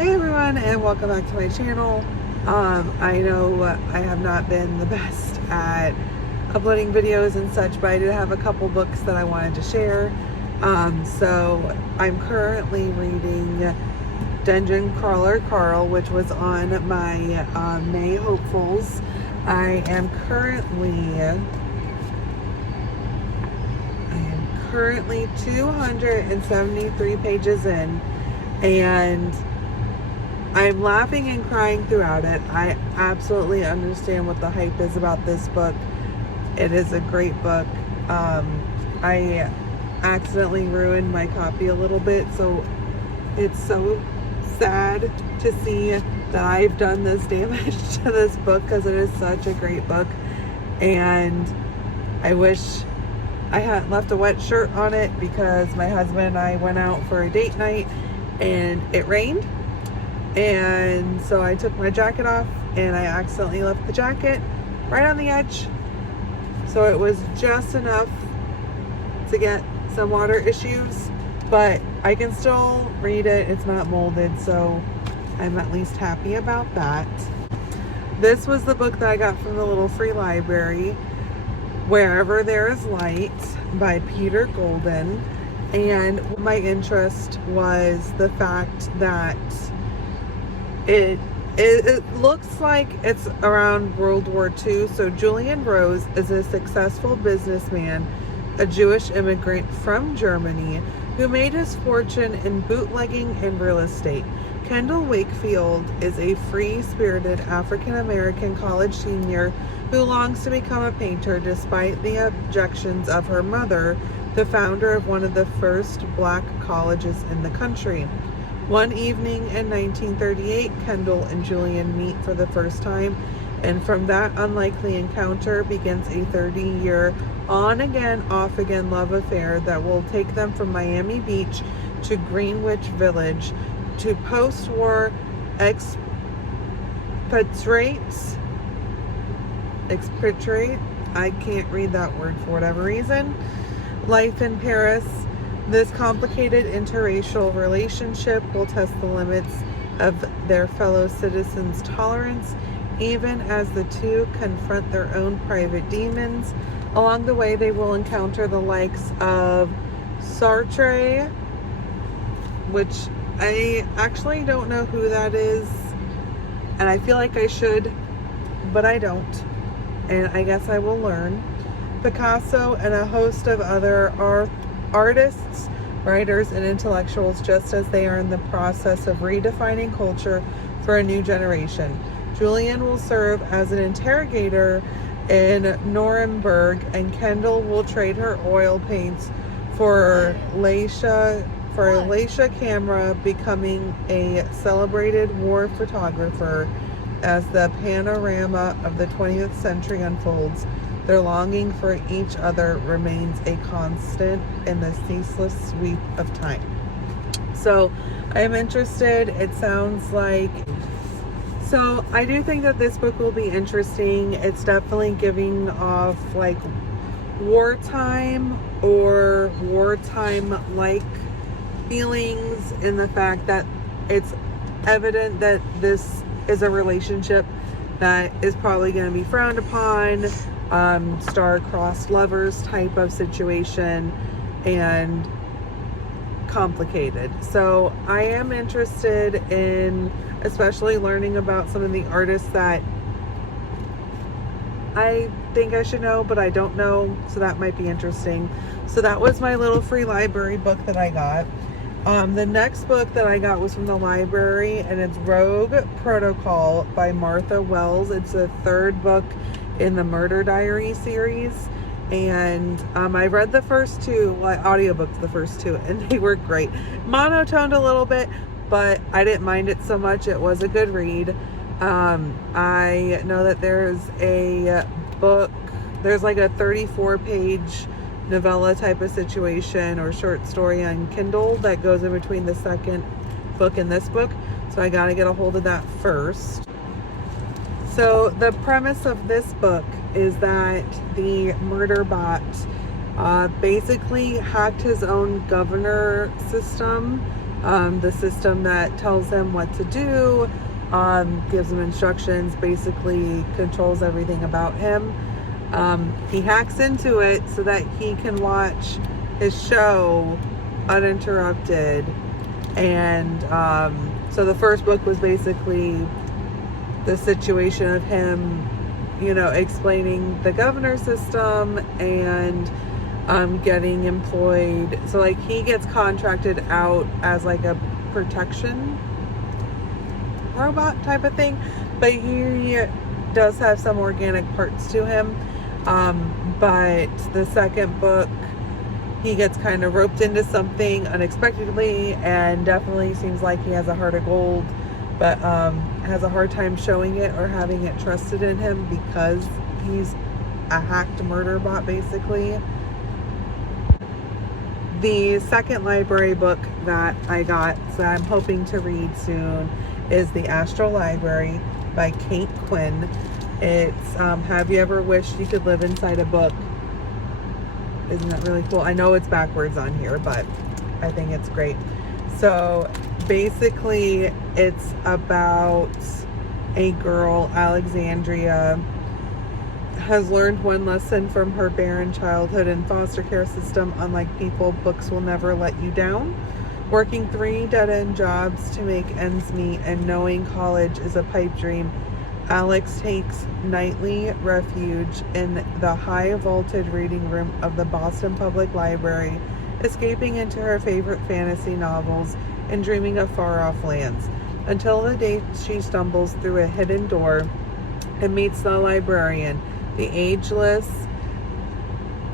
Hey everyone, and welcome back to my channel. I know I have not been the best at uploading videos and such, but I did have a couple books that I wanted to share. So I'm currently reading Dungeon Crawler Carl, which was on my May hopefuls. I am currently 273 pages in, and I'm laughing and crying throughout it. I absolutely understand what the hype is about this book. It is a great book. I accidentally ruined my copy a little bit, so it's so sad to see that I've done this damage to this book, because it is such a great book, and I wish I hadn't left a wet shirt on it, because my husband and I went out for a date night and it rained. And so I took my jacket off and I accidentally left the jacket right on the edge. So it was just enough to get some water issues, but I can still read it. It's not molded, so I'm at least happy about that. This was the book that I got from the little free library, Wherever There Is Light by Peter Golden. And my interest was the fact that it looks like it's around World War II. So Julian Rose is a successful businessman, a Jewish immigrant from Germany who made his fortune in bootlegging and real estate. Kendall Wakefield is a free-spirited African-American college senior who longs to become a painter despite the objections of her mother, the founder of one of the first black colleges in the country. One evening in 1938, Kendall and Julian meet for the first time, and from that unlikely encounter begins a 30-year on-again, off-again love affair that will take them from Miami Beach to Greenwich Village to post-war expatriate, I can't read that word for whatever reason, life in Paris. This complicated interracial relationship will test the limits of their fellow citizens' tolerance, even as the two confront their own private demons. Along the way, they will encounter the likes of Sartre, which I actually don't know who that is, and I feel like I should, but I don't, and I guess I will learn. Picasso and a host of other artists, writers, and intellectuals, just as they are in the process of redefining culture for a new generation. Julian will serve as an interrogator in Nuremberg, and Kendall will trade her oil paints for a Leica camera, becoming a celebrated war photographer. As the panorama of the 20th century unfolds, their longing for each other remains a constant in the ceaseless sweep of time. So I am interested. It sounds like, so I do think that this book will be interesting. It's definitely giving off like wartime or wartime-like feelings, in the fact that it's evident that this is a relationship that is probably going to be frowned upon, star-crossed lovers type of situation, and complicated. So I am interested in especially learning about some of the artists that I think I should know, but I don't know, so that might be interesting. So that was my little free library book that I got. The next book that I got was from the library, and it's Rogue Protocol by Martha Wells. It's the third book in the Murder Diary series, and I read the first two, audiobooks the first two, and they were great. Monotoned a little bit, but I didn't mind it so much. It was a good read. I know that there's a book, there's like a 34-page novella type of situation or short story on Kindle that goes in between the second book and this book, so I gotta get a hold of that first. So the premise of this book is that the murder bot basically hacked his own governor system the system that tells him what to do, gives him instructions, basically controls everything about him. He hacks into it so that he can watch his show uninterrupted. And so the first book was basically the situation of him, you know, explaining the governor system and getting employed. So like he gets contracted out as like a protection robot type of thing, but he does have some organic parts to him. But the second book, he gets kind of roped into something unexpectedly, and definitely seems like he has a heart of gold, but has a hard time showing it or having it trusted in him because he's a hacked murder bot basically. The second library book that I got, so I'm hoping to read soon, is The Astral Library by Kate Quinn. It's Have You Ever Wished You Could Live Inside a Book? Isn't that really cool? I know it's backwards on here, but I think it's great. So basically it's about a girl, Alexandria, has learned one lesson from her barren childhood and foster care system. Unlike people, books will never let you down. Working 3 dead-end jobs to make ends meet and knowing college is a pipe dream, Alex takes nightly refuge in the high vaulted reading room of the Boston Public Library, escaping into her favorite fantasy novels and dreaming of far-off lands, until the day she stumbles through a hidden door and meets the librarian, the ageless,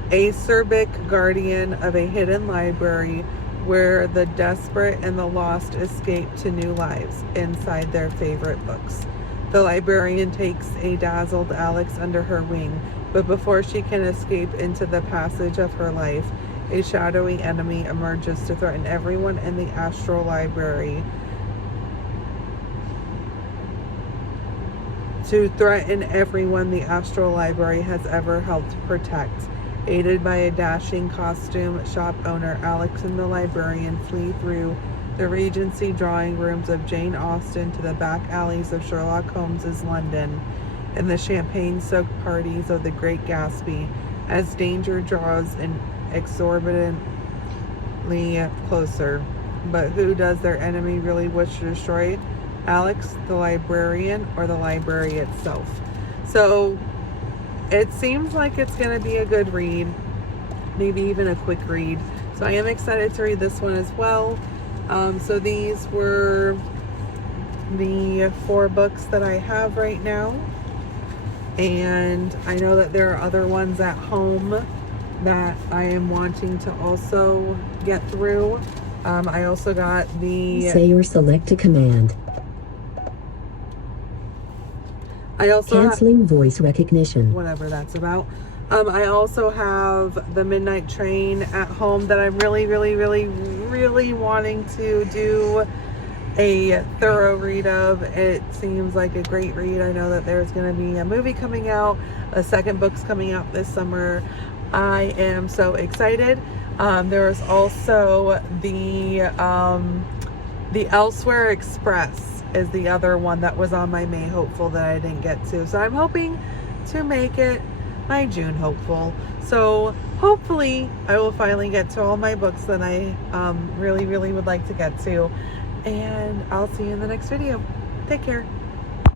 acerbic guardian of a hidden library where the desperate and the lost escape to new lives inside their favorite books. The librarian takes a dazzled Alex under her wing, but before she can escape into the passage of her life, a shadowy enemy emerges to threaten everyone in the Astral Library. To threaten everyone the Astral Library has ever helped protect. Aided by a dashing costume shop owner, Alex and the librarian flee through the Regency drawing rooms of Jane Austen to the back alleys of Sherlock Holmes's London and the champagne-soaked parties of the Great Gatsby as danger draws exorbitantly closer. But who does their enemy really wish to destroy? Alex, the librarian, or the library itself? So it seems like it's going to be a good read, maybe even a quick read. So I am excited to read this one as well. So these were the 4 books that I have right now, and I know that there are other ones at home that I am wanting to also get through. I also got the say or select a command. I also canceling voice recognition, whatever that's about. I also have The Midnight Train at home that I'm really wanting to do a thorough read of. It seems like a great read. I know that there's going to be a movie coming out, a second book's coming out this summer. I am so excited. There's also the Elsewhere Express is the other one that was on my May hopeful that I didn't get to. So I'm hoping to make it my June hopeful. So hopefully I will finally get to all my books that I really would like to get to. And I'll see you in the next video. Take care.